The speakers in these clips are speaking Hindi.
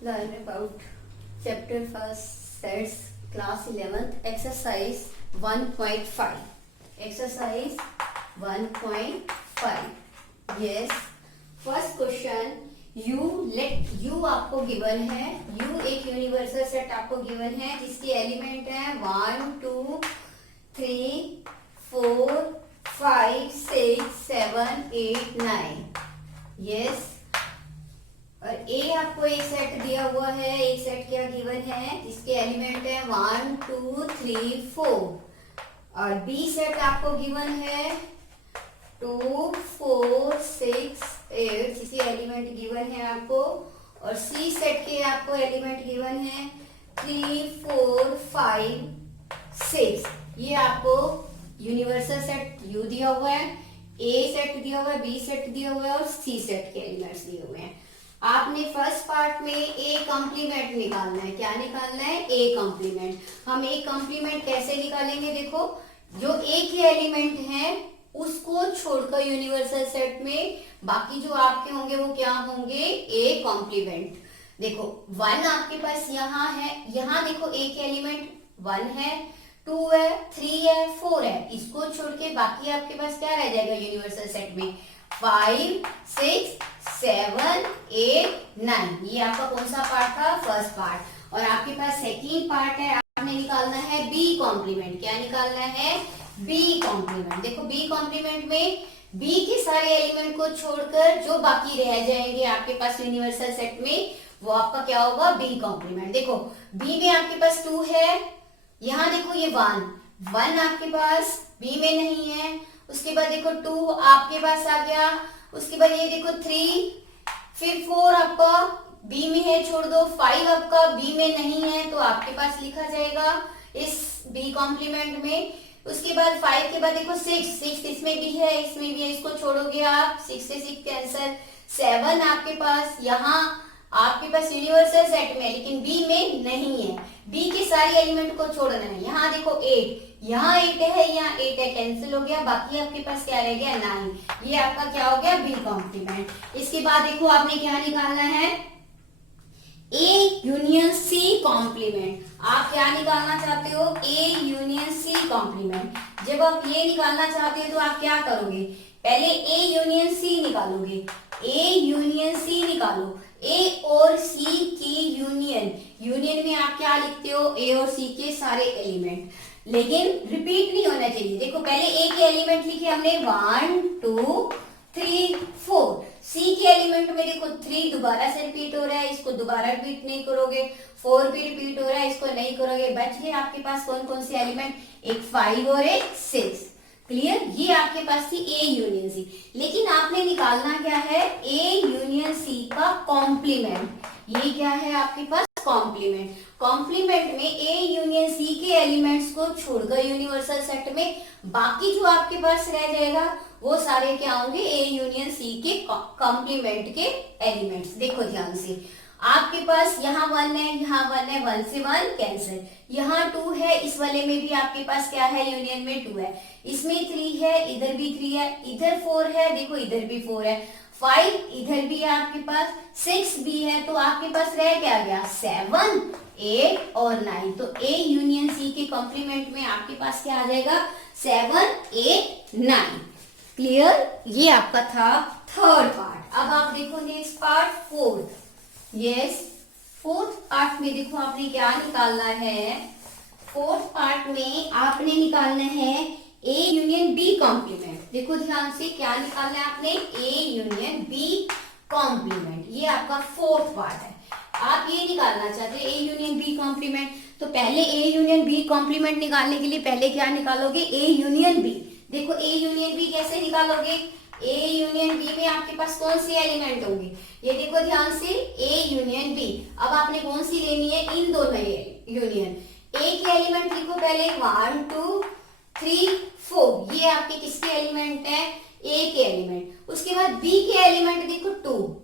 learn about chapter first sets class 11th exercise 1.5 exercise 1.5 yes first question u आपको गिवन है u एक यूनिवर्सल सेट आपको गिवन है जिसके एलिमेंट है 1 2 3 4 5 6 7 8 9 यस और ए आपको एक सेट दिया हुआ है एक सेट क्या गिवन है जिसके एलिमेंट है 1 2 3 4 और बी सेट आपको गिवन है 2 4 6 8 जिसके एलिमेंट गिवन है आपको और सी सेट के आपको एलिमेंट गिवन है 3 4 5 6 ये आपको यूनिवर्सल सेट यू दिया हुआ है ए सेट दिया हुआ है बी सेट दिया हुआ है और सी सेट के एलिमेंट्स दिए हुए हैं आपने फर्स्ट पार्ट में ए कॉम्प्लीमेंट निकालना है क्या निकालना है ए कॉम्प्लीमेंट हम ए कॉम्प्लीमेंट कैसे निकालेंगे देखो जो ए के एलिमेंट हैं उसको छोड़कर यूनिवर्सल सेट में बाकी जो आपके होंगे वो क्या होंगे ए कॉम्प्लीमेंट देखो 1 आपके पास यहाँ है यहाँ देखो ए के एलिमेंट 1 है 2 है 3 है 4 है इसको छोड़ के बाकी आपके पास क्या रह जाएगा यूनिवर्सल सेट में 5 6 7 8 9 ये आपका कौन सा पार्ट था फर्स्ट पार्ट और आपके पास सेकंड पार्ट है आपने निकालना है बी कॉम्प्लीमेंट क्या निकालना है बी कॉम्प्लीमेंट देखो बी कॉम्प्लीमेंट में बी के सारे एलिमेंट को छोड़कर जो बाकी रह जाएंगे आपके पास यूनिवर्सल सेट में वो आपका क्या होगा बी कॉम्प्लीमेंट देखो बी में आपके पास 2 है यहाँ देखो ये 1 आपके पास बी में नहीं है उसके बाद देखो 2 आपके पास आ गया उसके बाद ये देखो 3 फिर 4 आपका बी में है छोड़ दो 5 आपका बी में नहीं है तो आपके पास लिखा जाएगा इस बी कॉम्प्लीमेंट में उसके बाद 5 के बाद देखो 6 इसमें भी है इसमें भी है इसको छोड़ोगे आप 6 से 6 कैंसिल 7 आपके पास यहाँ आपके पास यूनिवर्सल सेट में लेकिन बी में नहीं है बी के सारे एलिमेंट को छोड़ना है यहाँ देखो 8 यहाँ 8 है यहाँ 8 है कैंसिल हो गया बाकी आपके पास क्या रह गया 9 ये आपका क्या हो गया बी कॉम्प्लीमेंट इसके बाद देखो आपने क्या निकालना है ए यूनियन सी कॉम्प्लीमेंट आप क्या निकालना चाहते हो ए यूनियन सी कॉम्प्लीमेंट जब आप ये निकालना चाहते हो तो आप क्या करोगे पहले ए यूनियन सी निकालोगे ए यूनियन सी निकालो ए और सी की यूनियन में आप क्या लिखते हो ए और सी के सारे एलिमेंट लेकिन रिपीट नहीं होना चाहिए देखो पहले ए के एलिमेंट लिखे हमने 1 2 3 4 सी के एलिमेंट में देखो 3 दोबारा से रिपीट हो रहा है इसको दोबारा रिपीट नहीं करोगे 4 भी रिपीट हो रहा है इसको नहीं करोगे बच गए आपके पास कौन कौन से एलिमेंट एक 5 और एक 6 क्लियर ये आपके पास थी ए यूनियन सी लेकिन आपने निकालना क्या है ए यूनियन सी का कॉम्प्लीमेंट ये क्या है आपके पास कॉम्प्लीमेंट में ए यूनियन सी के एलिमेंट्स को छोड़कर यूनिवर्सल सेट में बाकी जो आपके पास रह जाएगा वो सारे क्या होंगे ए यूनियन सी के कॉम्प्लीमेंट के एलिमेंट्स देखो ध्यान से आपके पास यहाँ 1 है यहाँ 1 है 1 से 1 कैंसिल यहाँ 2 है इस वाले में भी आपके पास क्या है यूनियन में 2 है इसमें 3 है इधर भी 3 है इधर 4 है देखो इधर भी 4 है 5 इधर भी है आपके पास 6 भी है तो आपके पास रह क्या गया 7 8 और 9 तो ए यूनियन सी के कॉम्प्लीमेंट में आपके पास क्या आ जाएगा 7 8 9 क्लियर ये आपका था थर्ड पार्ट अब आप देखो next part fourth yes fourth part में देखो आपने क्या निकालना है फोर्थ पार्ट में आपने निकालना है ए यूनियन बी कॉम्प्लीमेंट देखो ध्यान से क्या निकालना है आपने ए यूनियन बी कॉम्प्लीमेंट ये आपका फोर्थ पार्ट है आप ये निकालना चाहते हैं ए यूनियन बी कॉम्प्लीमेंट तो पहले ए यूनियन बी कॉम्प्लीमेंट निकालने के लिए पहले क्या निकालोगे ए यूनियन बी देखो ए यूनियन बी कैसे निकालोगे ए यूनियन बी में आपके पास कौन से एलिमेंट होंगे ये देखो ध्यान से ए यूनियन बी अब आपने कौन सी लेनी है इन दोनों यूनियन ए के एलिमेंट लिखो पहले 1 2 3 4 ये आपके किसके एलिमेंट है ए के एलिमेंट उसके बाद बी के एलिमेंट देखो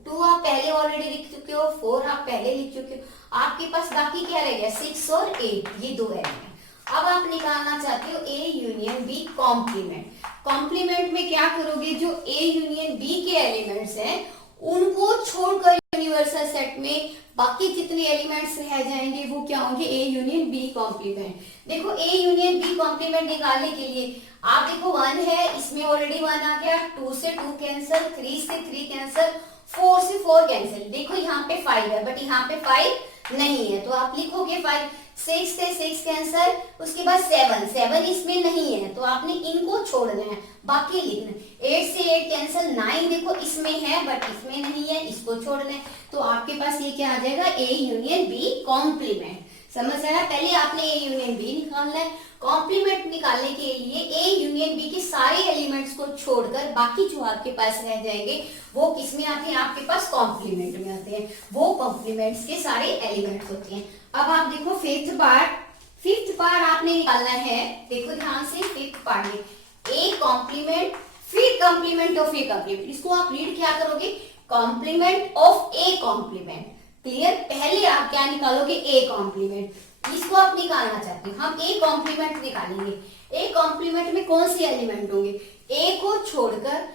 2 आप पहले ऑलरेडी लिख चुके हो 4 आप पहले लिख चुके हो आपके पास बाकी क्या रह गया 6 और 8 ये 2 एलिमेंट अब आप निकालना चाहते हो ए यूनियन बी कॉम्प्लीमेंट में क्या करोगे जो ए यूनियन बी के एलिमेंट्स हैं उनको छोड़कर यूनिवर्सल सेट में बाकी जितने एलिमेंट्स रह जाएंगे वो क्या होंगे, ए यूनियन बी कॉम्प्लीमेंट। देखो ए यूनियन बी कॉम्प्लीमेंट निकालने के लिए आप देखो 1 है, इसमें ऑलरेडी 1 आ गया, 2 से 2 कैंसिल, 3 से 3 कैंसिल, 4 से 4 कैंसिल। देखो यहाँ पे 5 है बट यहाँ पे 5 नहीं है तो आप लिखोगे 5। 6 से 6 कैंसिल, उसके बाद 7 इसमें नहीं है तो आपने इनको छोड़ना है, बाकी लिखना। 8 से 8 कैंसिल, 9 देखो इसमें है बट इसमें नहीं है, इसको छोड़ना है। तो आपके पास ये क्या आ जाएगा, ए यूनियन बी कॉम्प्लीमेंट। समझ आया? पहले आपने ए यूनियन बी निकालना है। कॉम्प्लीमेंट निकालने के लिए ए यूनियन बी के सारे एलिमेंट्स को छोड़कर बाकी जो आपके पास रह जाएंगे वो किस में आते हैं, आपके पास कॉम्प्लीमेंट में आते हैं। वो कॉम्प्लीमेंट्स के सारे एलिमेंट्स होते हैं। अब आप देखो फिफ्थ पार्ट आपने निकालना है। देखो ध्यान से, फिफ्थ पार्ट में ए कॉम्प्लीमेंट फिर कॉम्प्लीमेंट ऑफ ए कॉम्प्लीमेंट। इसको आप रीड क्या करोगे, complement of A complement. Clear? पहले आप क्या निकालोगे, ए कॉम्प्लीमेंट। इसको आप निकालना चाहते हो, हम ए कॉम्प्लीमेंट निकालेंगे। ए कॉम्प्लीमेंट में कौन से एलिमेंट होंगे, ए को छोड़कर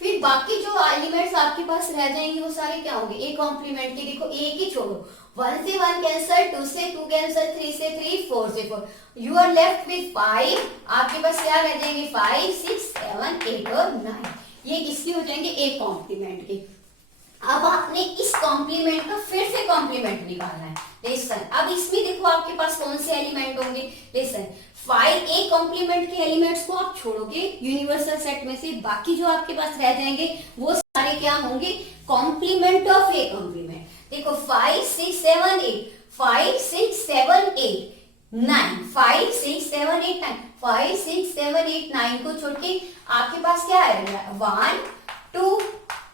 फिर बाकी जो एलिमेंट्स आपके पास रह जाएंगे वो सारे क्या होंगे, ए कॉम्प्लीमेंट के। देखो ए की छोड़ो, 1 से 1 कैंसिल, 2 से 2 कैंसिल, 3 से 3, 4 से 4। You are left with 5। आपके पास क्या रह जाएंगे, 5, 6, 7, 8 और 9। ये किसके हो जाएंगे, ए कॉम्प्लीमेंट के। अब आपने इस कॉम्प्लीमेंट का फिर से कॉम्प्लीमेंट निकालना है। लिसन, अब इसमें देखो आपके पास कौन से एलिमेंट होंगे। लिसन, 5 ए कॉम्प्लीमेंट के एलिमेंट्स को आप छोड़ोगे यूनिवर्सल सेट में से, बाकी जो आपके पास रह जाएंगे वो सारे क्या होंगे, कॉम्प्लीमेंट ऑफ ए कॉम्प्लीमेंट। देखो 5, 6, 7, 8, 5, 6, 7, 8, 9, 5, 6, 7, 8, 9, 5, 6, 7, 8, 9 को छोड़ के आपके पास क्या आएगा, 1, 2,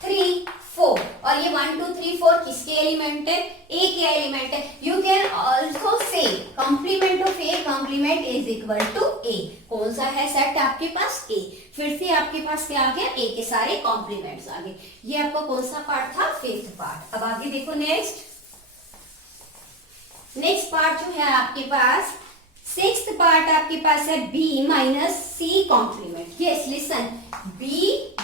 3, 4। और ये 1, 2, 3, 4 किसके एलिमेंट है, ए के एलिमेंट है। You can also say complement of A complement is equal to A. कौन सा है सेट आपके पास, ए। फिर से आपके पास क्या आ गया, ए के सारे कॉम्प्लीमेंट्स आ गए। ये आपका कौन सा पार्ट था, फिफ्थ पार्ट। अब आगे देखो नेक्स्ट पार्ट जो है आपके पास, सिक्स्थ पार्ट आपके पास है B minus C complement. Yes listen, B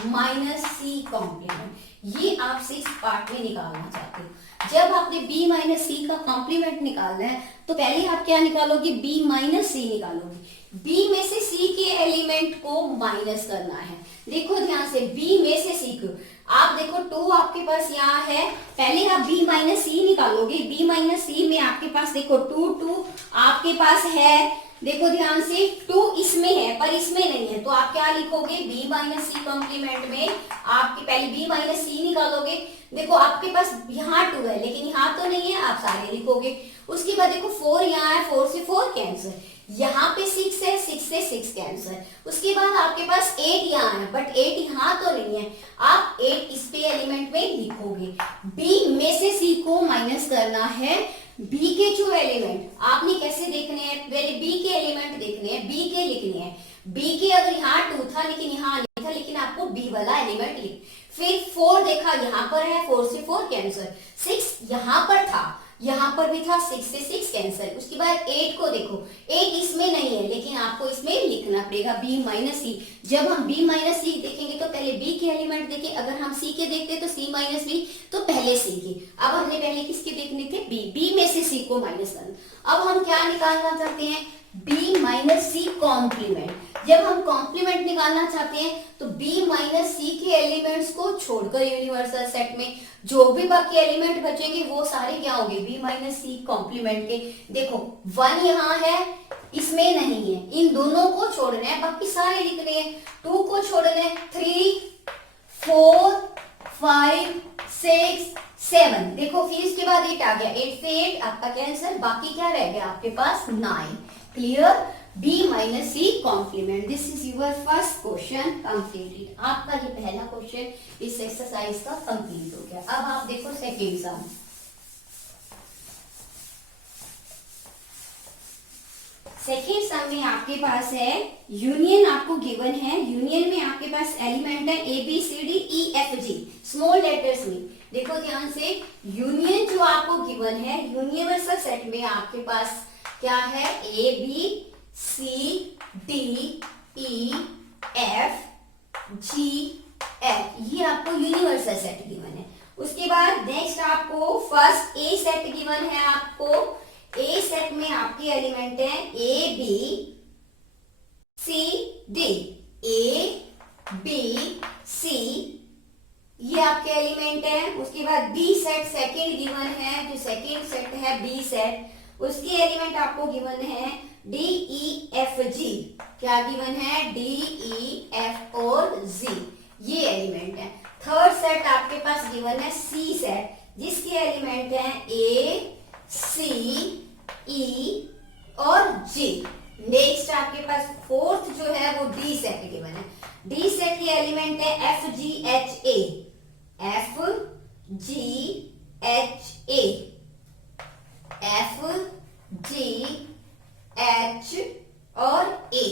minus C complement, ये आप सिक्स्थ पार्ट में निकालना चाहते हो। जब आपने b माइनस सी का कॉम्प्लीमेंट निकालना है तो पहले आप क्या निकालोगे, b माइनस सी निकालोगे। b में से c के एलिमेंट को माइनस करना है। देखो ध्यान से, b में से c को आप देखो 2 आपके पास यहाँ है, पहले आप b माइनस सी निकालोगे। b माइनस सी में आपके पास देखो 2 आपके पास है। देखो ध्यान से, 2 इसमें है पर इसमें नहीं है तो आप क्या लिखोगे, b माइनस सी कॉम्प्लीमेंट में आपके पहले b माइनस सी निकालोगे। देखो आपके पास यहाँ 2 है लेकिन यहाँ तो नहीं है, आप सारे लिखोगे। उसके बाद देखो 4 यहाँ है, 4 से 4 कैंसिल, यहाँ पे 6 है, 6 से 6 कैंसिल। उसके बाद आपके पास 8 यहाँ है बट 8 यहाँ तो नहीं है, आप 8 इस पे एलिमेंट में लिखोगे। b में से c को माइनस करना है। b के जो एलिमेंट आपने कैसे देखने हैं, पहले b के एलिमेंट देखने हैं, b के लिखने हैं। b के अगर यहाँ 2 था लेकिन यहाँ नहीं था, लेकिन आपको b वाला एलिमेंट लिख। फिर 4 देखा यहाँ पर है, 4 से 4 कैंसिल, 6 यहाँ पर था, यहाँ पर भी था, 6 से 6 कैंसिल। उसके बाद 8 को देखो, 8 इसमें नहीं है लेकिन आपको इसमें लिखना पड़ेगा b माइनस सी। जब हम b माइनस सी देखेंगे तो पहले b के एलिमेंट देखें, अगर हम c के देखते तो c माइनस b, तो पहले c के। अब हमने पहले किसके देखने थे, b में से c को माइनस करना। अब हम क्या निकालना चाहते हैं, b माइनस सी कॉम्प्लीमेंट। जब हम कॉम्प्लीमेंट निकालना चाहते हैं तो b माइनस सी के एलिमेंट्स को छोड़कर यूनिवर्सल सेट में जो भी बाकी एलिमेंट बचेंगे वो सारे क्या होंगे, b माइनस सी कॉम्प्लीमेंट के। देखो 1 यहाँ है, इसमें नहीं है, इन दोनों को छोड़ना है, बाकी सारे लिखने हैं। 2 को छोड़ना है, 3, 4, 5, 6, 7। देखो फिर इसके बाद 8 आ गया, 8 से 8 आपका कैंसिल, बाकी क्या रह गया आपके पास, 9। Clear, b minus C complement. This is your first question completed. आपका ये पहला क्वेश्चन इस एक्सरसाइज का कंप्लीट हो गया। अब आप देखो सेकेंड सम। सेकेंड सम में आपके पास है यूनियन, आपको गिवन है। यूनियन में आपके पास एलिमेंट है A B C D E F G, small letters में। देखो ध्यान से, यूनियन जो आपको गिवन है, यूनिवर्सल सेट में आपके पास क्या है, A B C D E F G F, ये आपको यूनिवर्सल सेट गिवन है। उसके बाद नेक्स्ट आपको फर्स्ट ए सेट गिवन है। आपको ए सेट में आपके एलिमेंट है A B C D, A B C ये आपके एलिमेंट है। उसके बाद बी सेट सेकेंड गिवन है, जो सेकेंड सेट है बी सेट, उसके एलिमेंट आपको गिवन है डी ई एफ जी। क्या गिवन है? डी ई एफ और जी, ये एलिमेंट है। थर्ड सेट आपके पास गिवन है सी सेट, जिसके एलिमेंट है ए सी ई और जी। नेक्स्ट आपके पास फोर्थ जो है वो डी सेट गिवन है। डी सेट के एलिमेंट है F G H A, F G H A, F G H और ए।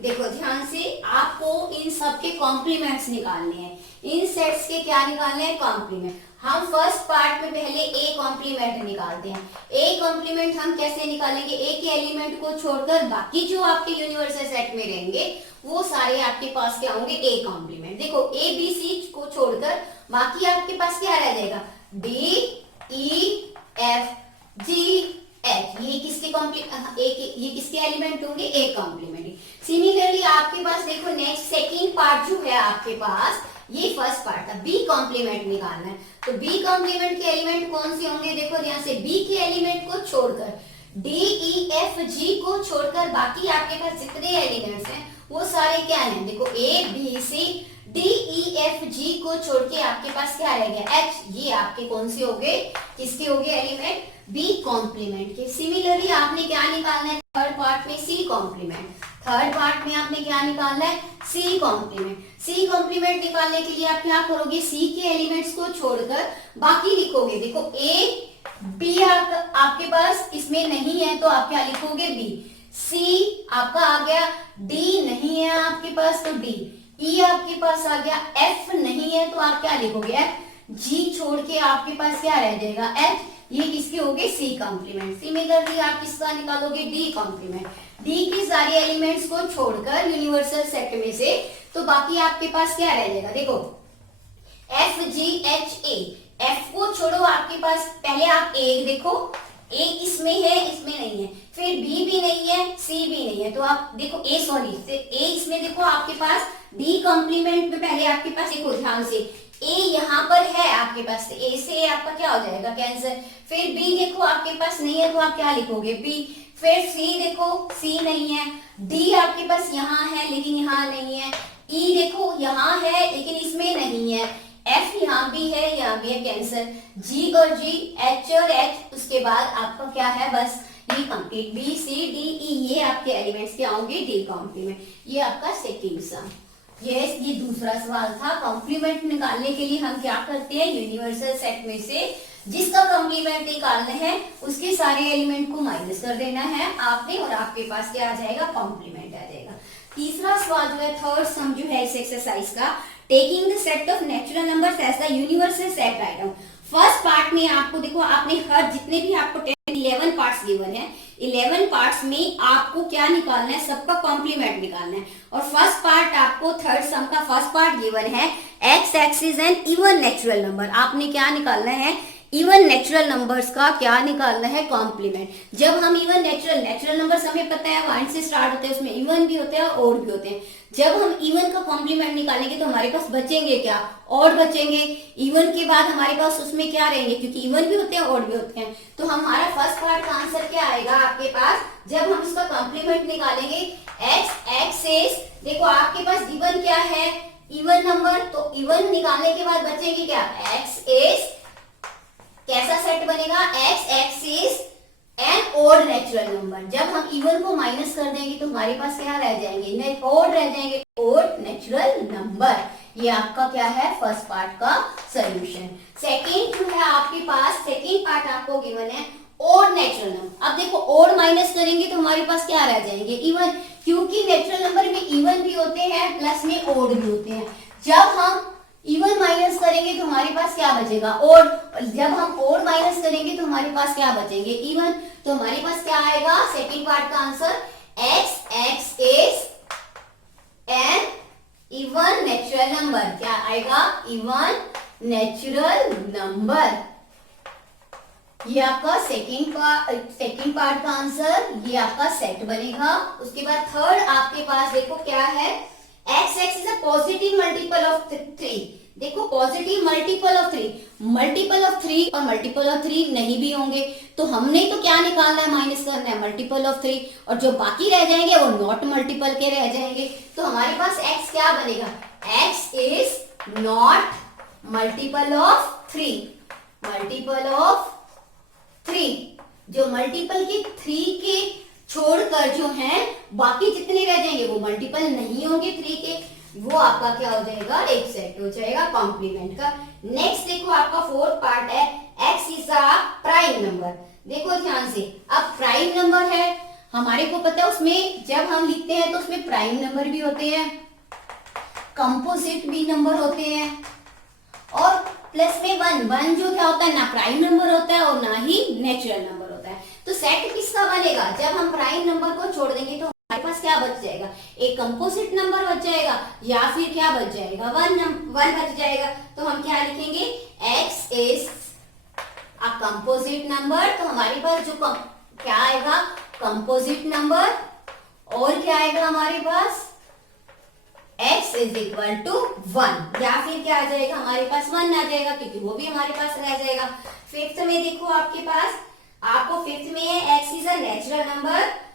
देखो ध्यान से, आपको इन सब के कॉम्प्लीमेंट्स निकालने हैं। इन सेट्स के क्या निकालने हैं? कॉम्प्लीमेंट। हम फर्स्ट पार्ट में पहले ए कॉम्प्लीमेंट निकालते हैं। ए कॉम्प्लीमेंट हम कैसे निकालेंगे? ए के एलिमेंट को छोड़कर बाकी जो आपके यूनिवर्सल सेट में रहेंगे वो सारे आपके पास क्या होंगे? A complement. देखो ए बी सी को छोड़कर बाकी आपके पास क्या रह जाएगा? डी ई एफ जी एच। ये किसके ये किसके एलिमेंट होंगे? A complement. सिमिलरली आपके पास देखो नेक्स्ट सेकेंड पार्ट जो है आपके पास, ये फर्स्ट पार्ट था, बी कॉम्प्लीमेंट निकालना है। तो बी कॉम्प्लीमेंट के एलिमेंट कौन से होंगे? देखो ध्यान से, बी के एलिमेंट को छोड़कर, डी ई एफ जी को छोड़कर बाकी आपके पास जितने एलिमेंट्स हैं वो सारे क्या हैं? देखो A B C D E F G को छोड़ के आपके पास क्या रह गया? एच। ये आपके कौन से हो गए? किसके हो गए एलिमेंट? बी कॉम्प्लीमेंट के। सिमिलरली आपने क्या निकालना है? थर्ड पार्ट में सी कॉम्प्लीमेंट। थर्ड पार्ट में आपने क्या निकालना है? C complement. सी कॉम्प्लीमेंट निकालने के लिए आप क्या करोगे? सी के एलिमेंट्स को छोड़कर बाकी लिखोगे। देखो ए बी आपके पास इसमें नहीं है तो आप क्या लिखोगे? बी। सी आपका आ गया, डी नहीं है आपके पास तो डी, ई आपके पास आ गया, एफ नहीं है तो आप क्या लिखोगे? एफ। जी छोड़ के आपके पास क्या रह जाएगा? एच। ये किसके हो गए? C complement. सिमिलरली आप किसका निकालोगे? D complement. डी के सारे एलिमेंट्स को छोड़कर यूनिवर्सल सेट में से, तो बाकी आपके पास क्या रह जाएगा? देखो F G H A, F को छोड़ो आपके पास, पहले आप ए देखो, ए इसमें है, इसमें नहीं है, फिर बी भी नहीं है, सी भी नहीं है, तो आप देखो ए सॉरी ए इसमें देखो आपके पास डी कॉम्प्लीमेंट में पहले आपके पास देखो ध्यान से, ए यहाँ पर है आपके पास, ए से आपका क्या हो जाएगा? कैंसर। फिर बी देखो आपके पास नहीं है तो आप क्या लिखोगे? बी। फिर सी देखो, सी नहीं है, डी आपके पास यहाँ है लेकिन यहाँ नहीं है, ई देखो यहाँ है लेकिन इसमें नहीं है, एफ यहाँ भी है, यहाँ भी है, कैंसर। जी और जी, एच और एच, उसके बाद आपका क्या है? बस ये complete. B C D E ये आपके एलिमेंट्स क्या होंगे? D complement. ये आपका सेकेंड सम। यस, ये दूसरा सवाल था। कॉम्प्लीमेंट निकालने के लिए हम क्या करते हैं? यूनिवर्सल सेट में से जिसका कॉम्प्लीमेंट निकालना है उसके सारे एलिमेंट को माइनस कर देना है आपने, और आपके पास क्या आ जाएगा? कॉम्प्लीमेंट आ जाएगा। तीसरा सवाल जो है, थर्ड सम जो है इस एक्सरसाइज का, taking the set of natural numbers as the universal set write down. First part में आपको देखो, आपने हर जितने भी आपको 11 पार्ट्स गिवन है, 11 पार्ट्स में आपको क्या निकालना है? सबका कॉम्प्लीमेंट निकालना है। और फर्स्ट पार्ट आपको थर्ड सम का फर्स्ट पार्ट गिवन है, x x is and even natural number. आपने क्या निकालना है? इवन नेचुरल नंबर्स का क्या निकालना है? कॉम्प्लीमेंट। जब हम इवन नेचुरल नंबर्स हमें पता है 1 से स्टार्ट होते हैं, उसमें इवन भी होते हैं और भी होते हैं। जब हम इवन का कॉम्प्लीमेंट निकालेंगे तो हमारे पास बचेंगे क्या? और बचेंगे। इवन के बाद हमारे पास उसमें क्या रहेंगे? क्योंकि इवन भी होते हैं और भी होते हैं, तो हमारा फर्स्ट पार्ट का आंसर क्या आएगा आपके पास? जब हम इसका कॉम्प्लीमेंट निकालेंगे, एक्स एक्सिस, देखो आपके पास इवन क्या है? इवन नंबर, तो इवन निकालने के बाद बचेगी क्या? एक्स इज, कैसा सेट बनेगा? X x is and odd natural number. जब हम इवन को माइनस कर देंगे तो हमारे पास क्या रह जाएंगे? ओड रह जाएंगे, ओड नेचुरल नंबर। ये आपका क्या है? फर्स्ट पार्ट का सॉल्यूशन। सेकंड जो है आपके पास, सेकंड पार्ट आपको गिवन है ओड नेचुरल नंबर। अब देखो ओड माइनस करेंगे तो हमारे पास क्या रह जाएंगे? इवन, क्योंकि नेचुरल नंबर में इवन भी होते हैं प्लस में ओड भी होते हैं। जब हम इवन माइनस करेंगे तो हमारे पास क्या बचेगा? ओड। जब हम ओड माइनस करेंगे तो हमारे पास क्या बचेंगे? इवन। तो हमारे पास क्या आएगा? सेकंड पार्ट का answer, x x is an even natural number. क्या आएगा? Even natural number. ये आपका सेकेंड पार्ट का आंसर, ये आपका सेट बनेगा। उसके बाद थर्ड आपके पास देखो क्या है, x is a positive multiple of 3। देखो positive multiple of 3, multiple of 3 और मल्टीपल ऑफ 3 नहीं भी होंगे, तो हमने तो क्या निकालना है, माइनस करना है मल्टीपल ऑफ 3, और जो बाकी रह जाएंगे वो नॉट मल्टीपल के रह जाएंगे। तो हमारे पास x क्या बनेगा, x is not multiple of 3, multiple of 3। जो मल्टीपल के 3 के छोड़कर जो है बाकी जितने रह जाएंगे वो मल्टीपल नहीं होंगे 3 के, वो आपका क्या हो जाएगा, एक सेट हो जाएगा कॉम्प्लीमेंट का। नेक्स्ट देखो आपका फोर्थ पार्ट है, x is a prime number. देखो ध्यान से, अब प्राइम नंबर है, हमारे को पता है उसमें जब हम लिखते हैं तो उसमें प्राइम नंबर भी होते हैं, कंपोजिट भी नंबर होते हैं, और प्लस में वन जो क्या होता है, ना प्राइम नंबर होता है और ना ही नेचुरल नंबर होता है। तो सेट किसका बनेगा, जब हम प्राइम नंबर को छोड़ देंगे तो हमारे पास क्या बच जाएगा, एक कंपोजिट नंबर बच जाएगा, या फिर क्या बच जाएगा, वन बच जाएगा। तो हम क्या लिखेंगे, x is a composite number. तो हमारे पास जो क्या आएगा, कंपोजिट नंबर, और क्या आएगा हमारे पास, x इज इक्वल टू 1, या फिर क्या आ जाएगा हमारे पास 1 आ जाएगा, क्योंकि वो भी हमारे पास रह जाएगा। फिफ्थ में देखो आपके पास, आपको फिफ्थ में है x is a natural number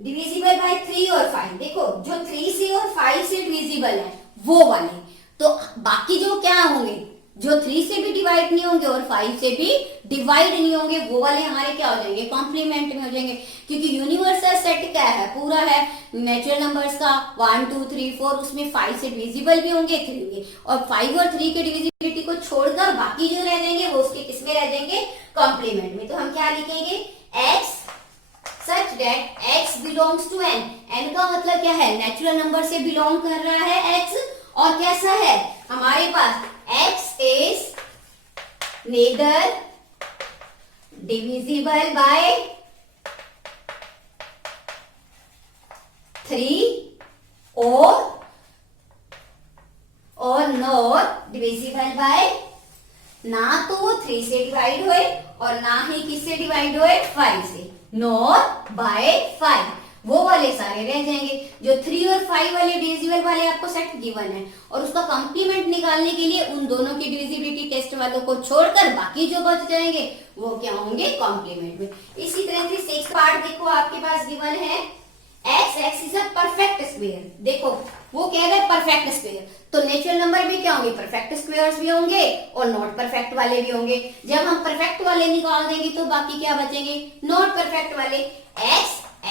divisible by 3 और 5। देखो जो 3 से और 5 से डिविजिबल है वो वाले, तो बाकी जो क्या होंगे, जो 3 से भी डिवाइड नहीं होंगे और 5 से भी डिवाइड नहीं होंगे, वो वाले हमारे क्या हो जाएंगे, कॉम्प्लीमेंट में हो जाएंगे। क्योंकि यूनिवर्सल सेट क्या है, पूरा है नेचुरल नंबर्स का 1 2 3 4, उसमें 5 से डिविजिबल भी होंगे 3 होंगे, और 5 और 3 के डिविजिबिलिटी को छोड़कर बाकी जो रह जाएंगे वो उसके किसमें रह जाएंगे, कॉम्प्लीमेंट में। तो हम क्या लिखेंगे, x such that x belongs to n। n का मतलब क्या है, नेचुरल नंबर से बिलोंग कर रहा है x, और कैसा है हमारे पास, x is neither divisible by 3 और नॉट डिविजिबल बाय, ना तो वो 3 से डिवाइड होए और ना ही किससे डिवाइड होए, 5 से, नॉट बाय 5, वो वाले सारे रह जाएंगे। जो 3 और 5 वाले डिविजिबल वाले आपको सेट गिवन है, और उसका कॉम्प्लीमेंट निकालने के लिए उन दोनों की डिविजिबिलिटी टेस्ट वालों को छोड़कर बाकी जो बच जाएंगे वो क्या होंगे, कॉम्प्लीमेंट में। इसी तरह से सिक्स्थ पार्ट देखो आपके पास गिवन है, x is a perfect square. देखो वो कह रहा है परफेक्ट स्क्वायर, तो नेचुरल नंबर में क्या होंगे, परफेक्ट स्क्वायर्स भी होंगे और नॉट परफेक्ट वाले भी होंगे। जब हम परफेक्ट वाले निकाल देंगे तो बाकी क्या बचेंगे, नॉट परफेक्ट वाले।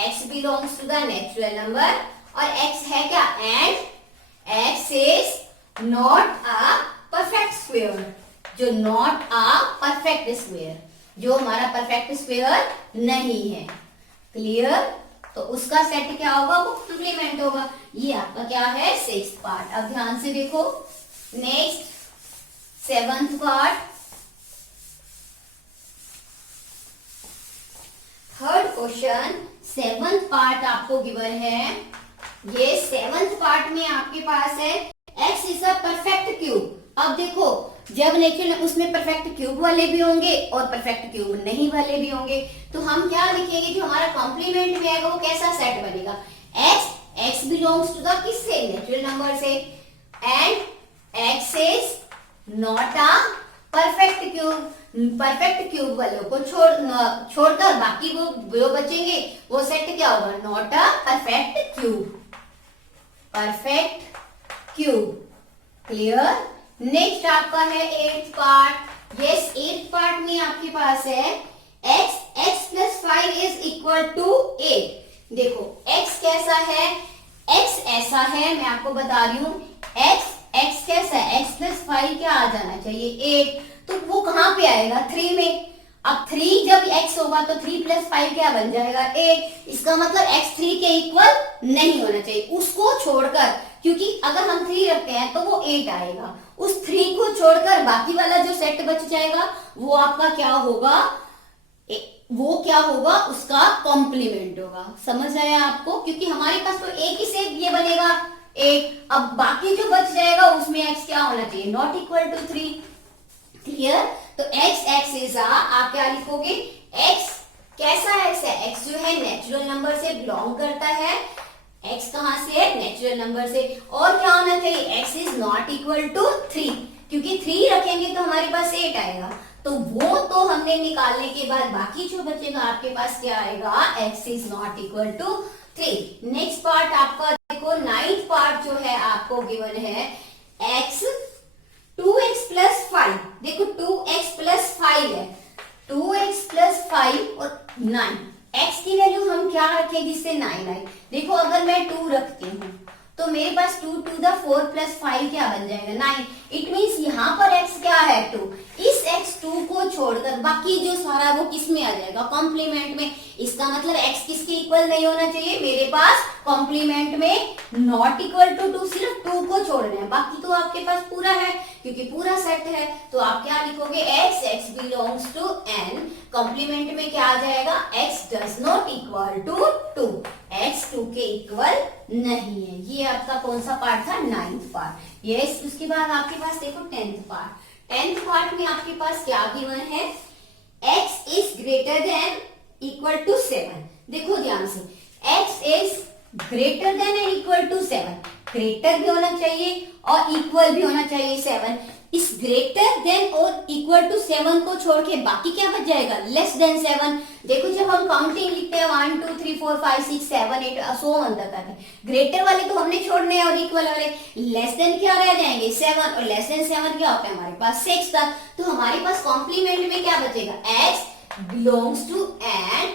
x belongs to the natural number, और x है क्या, and x is not a perfect square, जो नॉट अ परफेक्ट स्क्वायर, जो हमारा परफेक्ट स्क्वायर नहीं है। क्लियर, तो उसका सेट क्या होगा, वो कॉम्प्लीमेंट होगा। ये आपका क्या है, सिक्स्थ पार्ट। अब ध्यान से देखो, next seventh part, third question, seventh part आपको गिवन है। ये सेवंथ पार्ट में आपके पास है x is a perfect cube. अब देखो जब नेचुरल उसमें परफेक्ट क्यूब वाले भी होंगे और परफेक्ट क्यूब नहीं वाले भी होंगे, तो हम क्या लिखेंगे, जो हमारा कॉम्प्लीमेंट में आएगा वो कैसा सेट बनेगा, x बिलोंग्स टू द किससे, नेचुरल नंबर से, and x is not a perfect cube. Perfect cube वालों को छोड़कर बाकी वो जो बचेंगे वो सेट क्या होगा, not a perfect cube, perfect cube. Clear. Next आपका है eighth part. Yes, eighth part में आपके पास है x plus 5 is equal to 8। देखो x कैसा है, x ऐसा है, मैं आपको बता रही हूं, x कैसा है, x प्लस 5 क्या आ जाना चाहिए 8, तो वो कहां पे आएगा, 3 में। अब 3 जब x होगा तो 3 प्लस 5 क्या बन जाएगा 8। इसका मतलब x 3 के इक्वल नहीं होना चाहिए, उसको छोड़कर, क्योंकि अगर हम 3 रखते हैं तो वो 8 आएगा, उस 3 को छोड़कर बाकी वाला जो सेट बच जाएगा वो आपका क्या होगा, वो क्या होगा, उसका कॉम्प्लीमेंट होगा। समझ आया आपको, क्योंकि हमारे पास तो एक ही से ये बनेगा 8, अब बाकी जो बच जाएगा उसमें x क्या होना चाहिए, नॉट इक्वल टू 3। क्लियर? तो x एक्सिस आप क्या लिखोगे? x कैसा x है? x जो है नेचुरल नंबर से बिलोंग करता है। x कहां से है? नेचुरल नंबर से। और क्या होना चाहिए? x is not equal to 3, क्योंकि 3 रखेंगे तो हमारे पास 8 आएगा, तो वो तो हमने निकालने के बाद बाकी जो बचेगा आपके पास क्या आएगा? x is not equal to 3। Next part आपका देखो, 9th पार्ट जो है आपको गिवन है x 2x प्लस 5। देखो 2x प्लस 5 है, 2x प्लस 5 और 9। x की वैल्यू हम क्या रखें जिससे 9 आए? देखो अगर मैं 2 रखती हूँ तो मेरे पास 2 टू द 4 प्लस 5 क्या बन जाएगा? 9। इट मीन्स यहाँ पर x क्या है? 2। इस x2 को छोड़कर बाकी जो सारा वो किस में आ जाएगा? कॉम्प्लीमेंट में। इसका मतलब x किसके इक्वल नहीं होना चाहिए? मेरे पास कॉम्प्लीमेंट में नॉट इक्वल टू 2, सिर्फ 2 को छोड़ना है, बाकी तो आपके पास पूरा है क्योंकि पूरा सेट है। तो आप क्या लिखोगे? x belongs to n, complement में क्या आ जाएगा? x does not equal to 2, x 2 के इक्वल नहीं है। ये आपका कौन सा पार्ट था? 9th part. यस, उसके बाद आपके पास देखो 10th पार्ट। 10th पार्ट में आपके पास क्या गिवन है? x is greater than equal to 7। देखो ध्यान से, x is greater than and equal to 7। Greater भी होना चाहिए और इक्वल भी होना चाहिए 7। इस ग्रेटर देन और इक्वल टू 7 को छोड़ के बाकी क्या बच जाएगा? Less than 7। देखो जब हम काउंटिंग लिखते हैं 1 2 3 4 5 6 7 8 सो ऑन तक आते हैं, ग्रेटर वाले तो हमने छोड़ने हैं और इक्वल वाले, लेस देन क्या रह जाएंगे? 7। और लेस देन 7 क्या होता है हमारे पास? 6 तक। तो हमारे पास कॉम्प्लीमेंट में क्या बचेगा? x बिलोंग्स टू n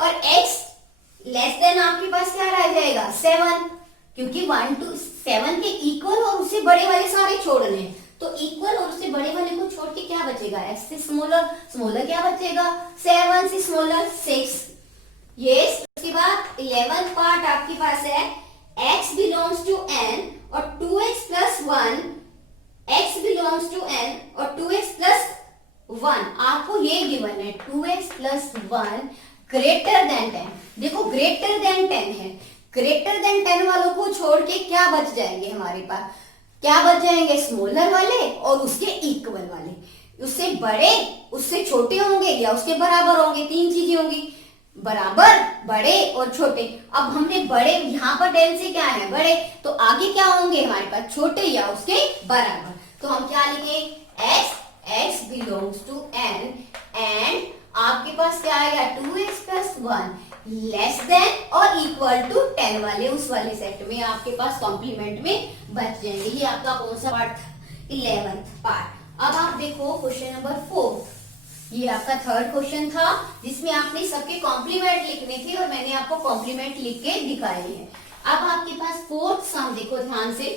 और x लेस देन आपके पास क्या रह जाएगा? 7, क्योंकि 1 टू 7 के इक्वल और उससे बड़े वाले सारे छोड़ने हैं, तो इक्वल और उससे बड़े वाले को छोड़ के क्या बचेगा? x से स्मॉलर, स्मॉलर क्या बचेगा? 7 से स्मॉलर 6। यस, उसके बाद 11th पार्ट आपके पास है x बिलोंग्स टू n और 2x plus 1, x belongs to n और 2x प्लस 1। आपको ये गिवन है 2x प्लस 1 ग्रेटर देन 10। देखो ग्रेटर देन 10 है, ग्रेटर देन 10 वालों को छोड़ के क्या बच जाएंगे हमारे पास? क्या बच जाएंगे? स्मॉलर वाले और उसके इक्वल वाले। उससे बड़े, उससे छोटे होंगे या उसके बराबर होंगे, 3 चीजें होंगी, बराबर, बड़े और छोटे। अब हमने बड़े, यहाँ पर 10 से क्या है? बड़े, तो आगे क्या होंगे हमारे पास? छोटे या उसके बराबर। तो हम क्या लिखें? x belongs to n and आपके पास क्या आएगा? 2x प्लस 1 लेस देन और इक्वल टू 10 वाले उस वाले सेट में आपके पास कॉम्प्लीमेंट में बच जाएंगे। ये आपका कौन सा पार्ट था? 11th part. अब आप देखो क्वेश्चन नंबर 4। ये आपका थर्ड क्वेश्चन था जिसमें आपने सबके कॉम्प्लीमेंट लिखने थे और मैंने आपको कॉम्प्लीमेंट लिख के दिखाए हैं। अब आपके पास 4th सम देखो ध्यान से।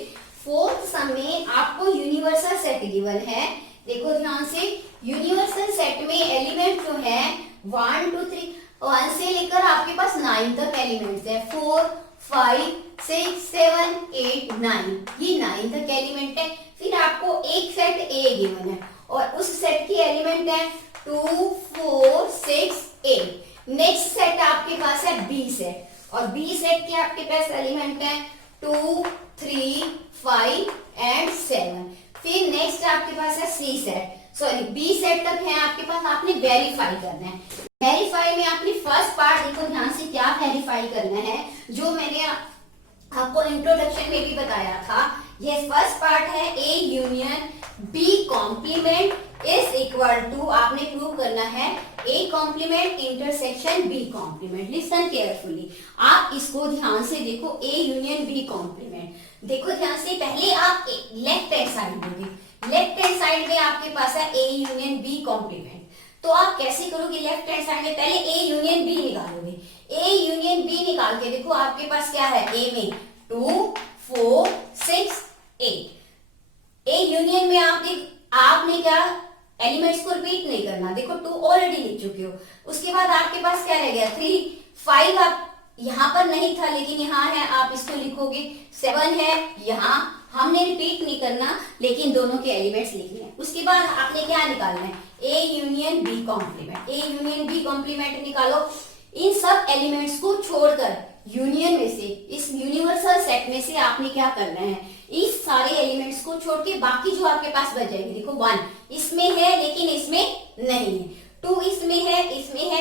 4th सम में आपको यूनिवर्सल सेट गिवन है। देखो ध्यान से, यूनिवर्सल सेट में एलिमेंट जो है 1 2 3 1 से लेकर आपके पास 9 तक एलिमेंट्स है। 4 5 6 7 8 9, ये 9 तक एलिमेंट है। फिर आपको एक सेट ए गिवन है और उस सेट की एलिमेंट है 2 4 6 8। नेक्स्ट सेट आपके पास है बी सेट और बी सेट के आपके पास एलिमेंट है 2 3 5 एंड 7। फिर नेक्स्ट आपके पास है सी सेट, सॉरी बी सेट तक है आपके पास। आपने वेरीफाई करना है। वेरीफाई में आपने फर्स्ट पार्ट देखो ध्यान से, क्या वेरीफाई करना है जो मैंने आपको इंट्रोडक्शन में भी बताया था। ये फर्स्ट पार्ट है A union B complement is equal to, आपने प्रूव करना है A complement intersection B complement. Listen carefully, आप इसको ध्यान से देखो। ए यूनियन बी कॉम्प्लीमेंट, देखो ध्यान से, पहले आप लेफ्ट हैंड साइड में, लेफ्ट हैंड साइड में आपके पास है ए यूनियन बी कॉम्प्लीमेंट। तो आप कैसे करोगे? लेफ्ट हैंड साइड में पहले ए यूनियन बी निकालोगे। ए यूनियन बी निकाल के देखो आपके पास क्या है? ए में 2 4 6 8। ए यूनियन में आपने क्या एलिमेंट्स को रिपीट नहीं करना। देखो 2 ऑलरेडी लिख चुके हो। उसके बाद आपके पास क्या रह गया? 3 5 आप यहाँ पर नहीं था लेकिन यहाँ है, आप इसको लिखोगे। 7 है यहाँ, हमने रिपीट नहीं करना लेकिन दोनों के एलिमेंट्स लिखने हैं। उसके बाद आपने क्या निकालना है? A union B complement. A union B complement निकालो। इन सब एलिमेंट्स को छोड़कर यूनियन में से, इस यूनिवर्सल सेट में से आपने क्या करना है, इस सारे एलिमेंट्स को छोड़ के बाकी जो आपके पास बच जाएंगे, देखो 1 इसमें है लेकिन इसमें नहीं है, 2 इसमें है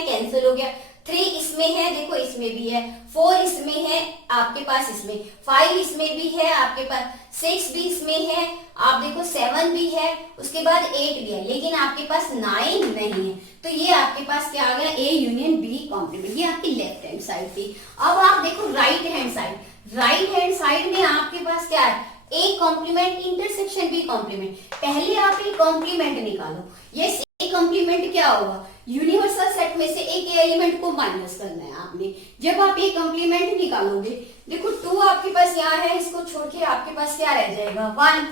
कैंसिल हो गया, 3 इसमें है, देखो इसमें भी है, 4 इसमें है आपके पास, इसमें 5 इसमें भी है आपके पास, 6 भी इसमें है, आप देखो 7 भी है, उसके बाद 8 भी है, लेकिन आपके पास 9 नहीं है। तो ये आपके पास क्या आ गया, ए यूनियन बी कॉम्प्लीमेंट। ये आपकी लेफ्ट हैंड साइड थी। अब आप देखो right hand side, right hand side में आपके पास क्या है, A complement intersection B complement. पहले आप ए कॉम्प्लीमेंट निकालो। ये ए कॉम्प्लीमेंट क्या होगा, यूनिवर्सल सेट में से एक एलिमेंट को माइनस करना है आपने। जब आप ए कॉम्प्लीमेंट निकालोगे, देखो 2 आपके पास यहाँ है, इसको छोड़ के आपके पास क्या रह जाएगा 1,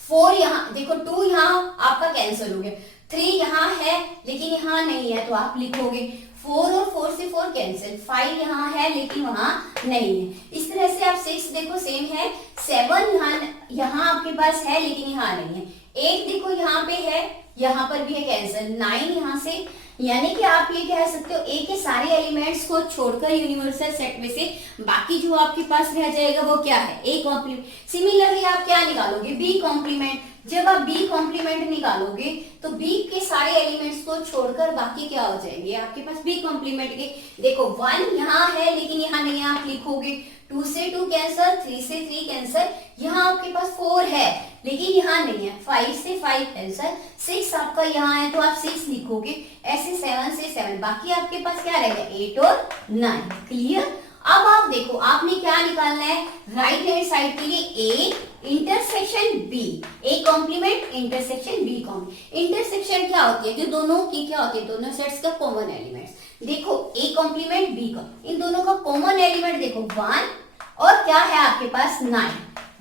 4 यहाँ, देखो 2 यहाँ आपका कैंसिल हो गया, 3 यहाँ है लेकिन यहाँ नहीं है, तो आप लिखोगे 4 और 4 से 4 कैंसिल, 5 यहाँ है लेकिन वहां नहीं है। इस तरह से आप 6 देखो सेम है, 7 यहाँ आपके पास है लेकिन यहाँ नहीं है, 8 देखो यहाँ पे है, यहाँ पर भी है कैंसिल, 9 यहाँ से, यानी कि आप ये कह सकते हो ए के सारे एलिमेंट्स को छोड़कर यूनिवर्सल सेट में से बाकी जो आपके पास रह जाएगा वो क्या है, ए कॉम्प्लीमेंट। सिमिलरली आप क्या निकालोगे, बी कॉम्प्लीमेंट। जब आप बी कॉम्प्लीमेंट निकालोगे तो बी के सारे एलिमेंट्स को छोड़कर बाकी क्या हो जाएंगे आपके पास बी कॉम्प्लीमेंट के। देखो 1 यहाँ है लेकिन यहाँ नहीं है, आप लिखोगे 2 से 2 कैंसिल, 3 से 3 कैंसिल, यहाँ आपके पास 4 है लेकिन यहाँ नहीं है, 5 से 5 कैंसिल, 6 आपका यहाँ है तो आप 6 लिखोगे, ऐसे 7 से 7, बाकी आपके पास क्या रहेगा 8 और 9। क्लियर। अब आप देखो आपने क्या निकालना है, राइट हैंड साइड के लिए A intersection B, A complement intersection B complement. Intersection क्या होती है, जो दोनों की क्या होती है, दोनों सेट्स का कॉमन एलिमेंट्स। देखो ए कॉम्प्लीमेंट बी का, इन दोनों का कॉमन एलिमेंट देखो 1 और क्या है आपके पास 9,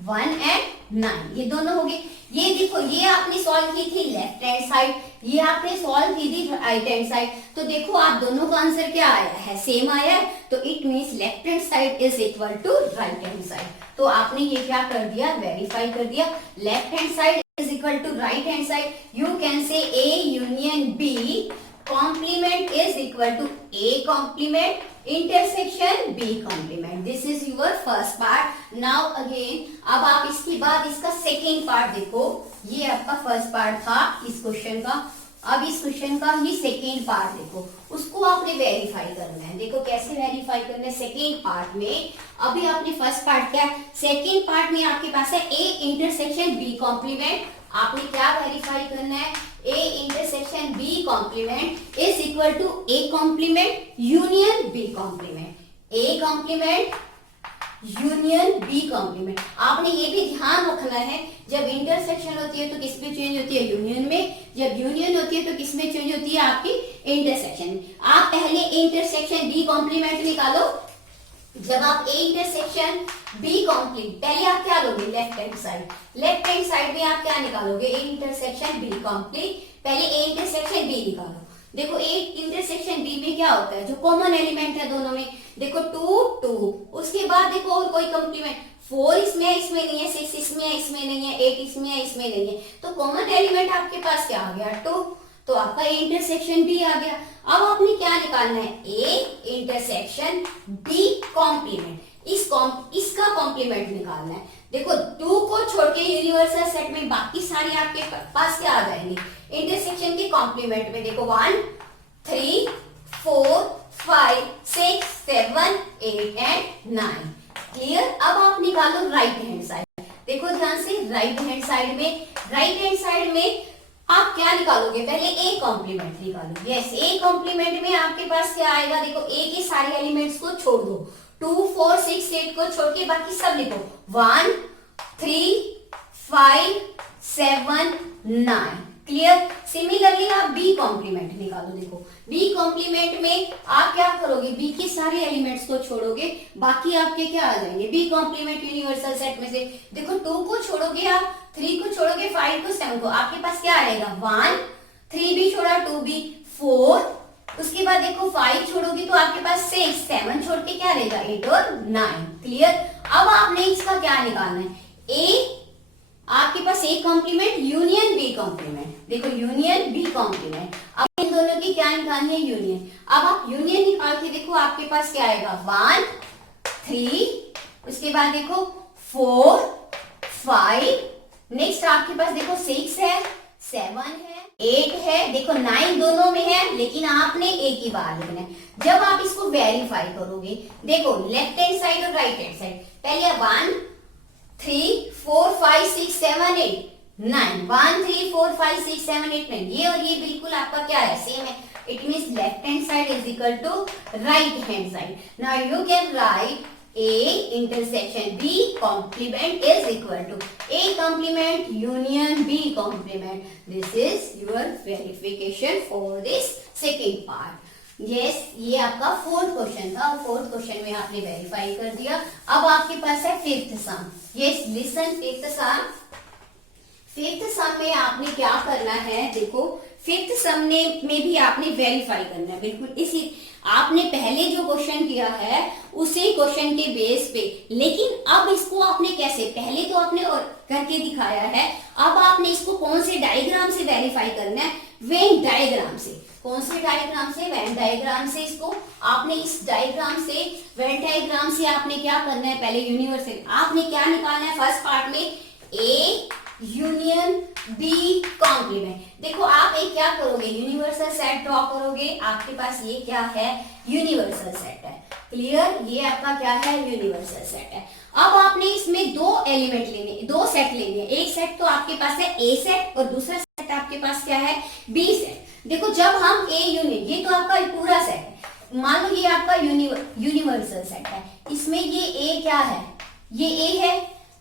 1 एंड 9, ये दोनों हो गए। ये देखो ये आपने सॉल्व की थी लेफ्ट हैंड साइड, ये आपने सॉल्व की थी राइट हैंड साइड, तो देखो आप दोनों का आंसर क्या आया है, सेम आया है, तो it means left hand side is equal to right hand side. तो आपने ये क्या कर दिया, वेरीफाई कर दिया, left hand side is equal to right hand side. You can say A union B complement is equal to A complement intersection B complement. This is your first part. Now again, अब आप इसके बाद इसका सेकेंड पार्ट देखो, ये आपका फर्स्ट पार्ट था इस क्वेश्चन का, अब इस क्वेश्चन का ही सेकेंड पार्ट देखो, उसको आपने वेरीफाई करना है। देखो कैसे वेरीफाई करना है सेकेंड पार्ट में। अभी आपने फर्स्ट पार्ट क्या है, सेकेंड पार्ट में आपके पास है A इंटरसेक्शन B कॉम्प्लीमेंट। आपने क्या वेरीफाई करना है, A intersection B complement is equal to A complement union B complement, A complement union B complement. आपने ये भी ध्यान रखना है, जब इंटरसेक्शन होती है तो किस में चेंज होती है, यूनियन में, जब यूनियन होती है तो किस में चेंज होती है, आपकी इंटरसेक्शन में। आप पहले इंटरसेक्शन B कॉम्प्लीमेंट निकालो। जब आप ए इंटरसेक्शन बी कॉम्प्लीट, पहले आप क्या लोगे, left hand side, left hand side में आप क्या निकालोगे, ए इंटरसेक्शन बी कॉम्प्लीट, पहले ए इंटरसेक्शन बी निकालो। देखो ए इंटरसेक्शन बी में क्या होता है, जो कॉमन एलिमेंट है दोनों में, देखो 2 2, उसके बाद देखो और कोई कॉम्प्लीमेंट, 4 इसमें है, इसमें नहीं है, 6 इसमें है, इसमें नहीं है, 8 इसमें है, इसमें नहीं है, तो कॉमन एलिमेंट आपके पास क्या आ गया 2, तो आपका ए इंटरसेक्शन बी आ गया। अब आपने क्या निकालना है, ए इंटरसेक्शन बी कॉम्प्लीमेंट, इसका कॉम्प्लीमेंट निकालना है। देखो 2 को छोड़ के यूनिवर्सल सेट में बाकी सारे आपके पास क्या आ जाएंगे, इंटरसेक्शन के कॉम्प्लीमेंट में। देखो 1 3 4 5 6 7 8 एंड 9। क्लियर। अब आप निकालो राइट हैंड साइड। देखो ध्यान से, राइट हैंड साइड में आप क्या निकालोगे, पहले ए कॉम्प्लीमेंट निकालो। यस, ए कॉम्प्लीमेंट में आपके पास क्या आएगा, देखो ए के सारे एलिमेंट्स को छोड़ दो, 2 4 6 8 को छोड़ के बाकी सब लिखो, 1 3 5 7 9। क्लियर। सिमिलरली आप बी कॉम्प्लीमेंट निकालो। देखो बी कॉम्प्लीमेंट में आप क्या करोगे, बी के सारे एलिमेंट्स को छोड़ोगे, बाकी आपके क्या आ जाएंगे, बी कॉम्प्लीमेंट यूनिवर्सल सेट में से। देखो 2 को छोड़ोगे आप, 3 को छोड़ोगे, 5 को 7 को, आपके पास क्या रहेगा 1 3 भी छोड़ा, 2 भी 4, उसके बाद देखो 5 छोड़ोगे तो आपके पास 6, 7 छोड़ के क्या रहेगा 8 और 9। क्लियर। अब आपने इसका क्या निकालना है, ए आपके पास A complement union B complement. देखो यूनियन बी कॉम्प्लीमेंट, अब इन दोनों की क्या निकालनी है, यूनियन। अब आप यूनियन निकाल के देखो आपके पास क्या आएगा, 1 3, उसके बाद देखो 4 5, नेक्स्ट आपके पास देखो 6 है, 7 है, 8 है, देखो 9 दोनों में है, लेकिन आपने एक ही बार लिखना है। जब आप इसको वेरीफाई करोगे, देखो लेफ्ट हैंड साइड और राइट हैंड साइड, पहले 1 3 4 5 6 7 8 9, 1 3 4 5 6 7 8 9, ये और ये बिल्कुल आपका क्या है, सेम है। It means left hand side is equal to right hand side. Now you can write A intersection B complement is equal to A complement union B complement. This is your verification for this second part. Yes, ये आपका फोर्थ क्वेश्चन था, और फोर्थ क्वेश्चन में आपने वेरीफाई कर दिया। अब आपके पास है फिफ्थ सम। यस लिसन, फिफ्थ सम। फिफ्थ सम में आपने क्या करना है, देखो फिफ्थ सम में भी आपने वेरीफाई करना है, बिल्कुल इसी आपने पहले जो क्वेश्चन किया है उसी क्वेश्चन के बेस पे, लेकिन अब इसको आपने कैसे, पहले तो आपने और करके दिखाया है, अब आपने इसको कौन से डायग्राम से वेरीफाई करना है, वेन डायग्राम से। कौन से डायग्राम से, वेन डायग्राम से। इसको आपने इस डायग्राम से, वेन डायग्राम से आपने क्या करना है, पहले यूनिवर्सल आपने क्या निकालना है, फर्स्ट पार्ट में ए यूनियन बी कॉम्प्लीमेंट। देखो आप एक क्या करोगे, यूनिवर्सल सेट ड्रॉ करोगे, आपके पास ये क्या है, यूनिवर्सल सेट है। क्लियर, ये आपका क्या है, यूनिवर्सल सेट है। अब आपने इसमें दो एलिमेंट लेने, दो सेट लेने, एक सेट तो आपके पास है ए सेट और दूसरा सेट आपके पास क्या है, बी सेट। देखो जब हम ए यूनियन, ये तो आपका पूरा सेट है, मान लो ये आपका यूनिवर्सल सेट है, इसमें ये ए क्या है, ये ए है।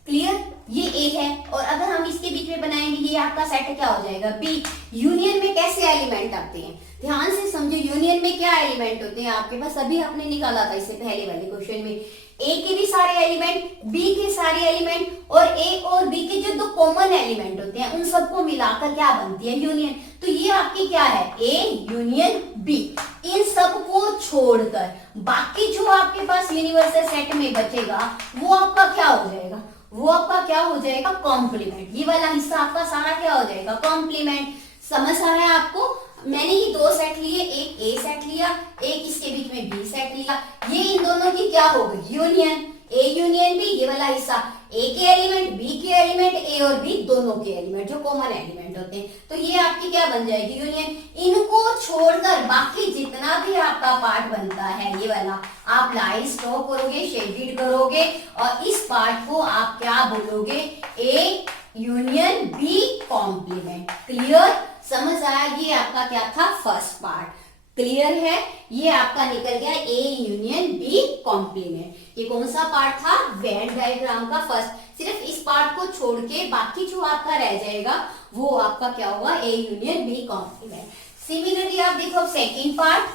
क्लियर, ये ए है, और अगर हम इसके बीच में बनाएंगे, ये आपका सेट क्या हो जाएगा, बी। यूनियन में कैसे एलिमेंट आते हैं, ध्यान से समझो, यूनियन में क्या एलिमेंट होते हैं आपके पास, अभी आपने निकाला था इससे पहले वाले क्वेश्चन में, ए के भी सारे एलिमेंट, बी के सारे एलिमेंट, और ए और बी के जो दो कॉमन एलिमेंट होते हैं उन सबको मिलाकर क्या बनती है, यूनियन। तो ये आपकी क्या है, ए यूनियन बी। इन सबको छोड़कर बाकी जो आपके पास यूनिवर्सल सेट में बचेगा वो आपका क्या हो जाएगा, वो आपका क्या हो जाएगा, कॉम्प्लीमेंट। ये वाला हिस्सा आपका सारा क्या हो जाएगा, कॉम्प्लीमेंट। समझ आ रहा है आपको, मैंने ये दो सेट लिए, एक ए सेट लिया, एक इसके बीच में बी सेट लिया, ये इन दोनों की क्या हो गई, यूनियन। ए यूनियन बी, ये वाला हिस्सा ए के एलिमेंट, बी के एलिमेंट, ए और बी दोनों के एलिमेंट जो कॉमन एलिमेंट होते हैं, तो ये आपकी क्या बन जाएगी, यूनियन। इनको छोड़कर बाकी जितना भी आपका पार्ट बनता है, ये वाला आप लाइन स्ट्रो करोगे, शेडेड करोगे, और इस पार्ट को आप क्या बोलोगे, A union B complement. Clear, समझ आया, ये आपका क्या था, फर्स्ट पार्ट। क्लियर है, ये आपका निकल गया ए यूनियन बी कॉम्प्लीमेंट। ये कौन सा पार्ट था, वेन डायग्राम का फर्स्ट। सिर्फ इस पार्ट को छोड़ के बाकी जो आपका रह जाएगा वो आपका क्या होगा, A union B complement. Similarly आप देखो सेकेंड पार्ट,